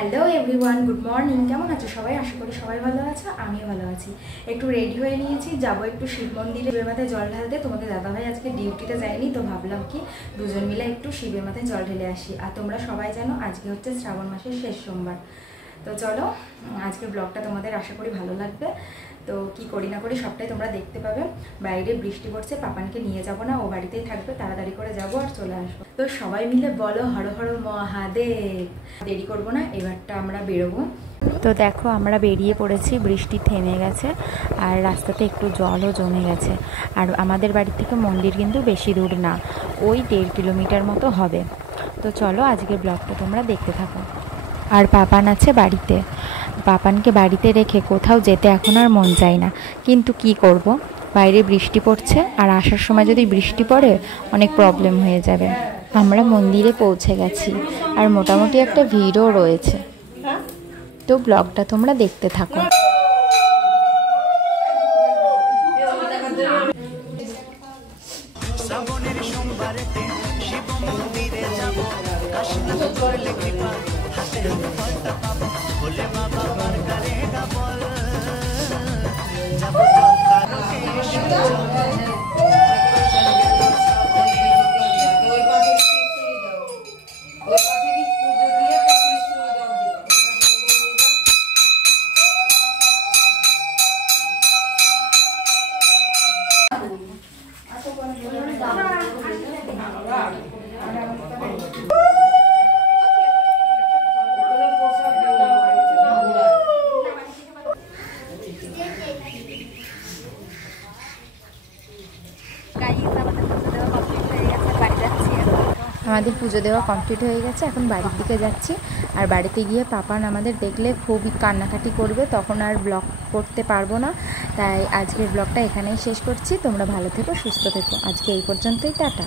Hello everyone, good morning. কেমন আছো সবাই? আশা করি সবাই ভালো আছো, আমিও ভালো আছি। একটু রেডি হয়ে নিয়েছি, যাবো একটু শিব মন্দিরে শিবের মাথায় জল ঢালতে। তোমাদের দাদাভাই আজকে ডিউটিতে যায়নি, তো ভাবলাম কি দুজন মিলে একটু শিবের মাথায় জল ঢেলে আসি। আর তোমরা সবাই জানো আজকে হচ্ছে শ্রাবণ মাসের শেষ সোমবার। তো চলো, আজকে ব্লগটা তোমাদের আশা করি ভালো লাগবে। তো কি করি না করি সবটাই তোমরা দেখতে পাবে। বাইরে বৃষ্টি পড়ছে, পাপানকে নিয়ে যাব না, ও বাড়িতেই থাকবে। তাড়াতাড়ি করে যাব আর চলে আসবো। তো সবাই মিলে বলো হর হর মহাদেব। দেরি করবো না, এবারটা আমরা বেরোবো। তো দেখো আমরা বেরিয়ে পড়েছি, বৃষ্টি থেমে গেছে আর রাস্তাতে একটু জলও জমে গেছে। আর আমাদের বাড়ি থেকে মন্দির কিন্তু বেশি দূর না, ওই 1.5 কিলোমিটার মতো হবে। তো চলো আজকে ব্লগটা তোমরা দেখতে থাকো। আর পাপান আছে বাড়িতে, পাপানকে বাড়িতে রেখে কোথাও যেতে এখন আর মন চায় না, কিন্তু কি করব, বাইরে বৃষ্টি পড়ছে আর আসার সময় যদি বৃষ্টি পড়ে অনেক প্রবলেম হয়ে যাবে। আমরা মন্দিরে পৌঁছে গেছি আর মোটামুটি একটা ভিড়ও রয়েছে, তো ব্লগটা তোমরা দেখতে থাকো। আমাদের পুজো দেওয়া কমপ্লিট হয়ে গেছে, এখন বাড়ির দিকে যাচ্ছি। আর বাড়িতে গিয়ে পাপান আমাদের দেখলে খুবই কান্নাকাটি করবে, তখন আর ব্লগ করতে পারবো না। তাই আজকের ব্লগটা এখানেই শেষ করছি। তোমরা ভালো থেকো, সুস্থ থেকো। আজকে এই পর্যন্তই, টাটা।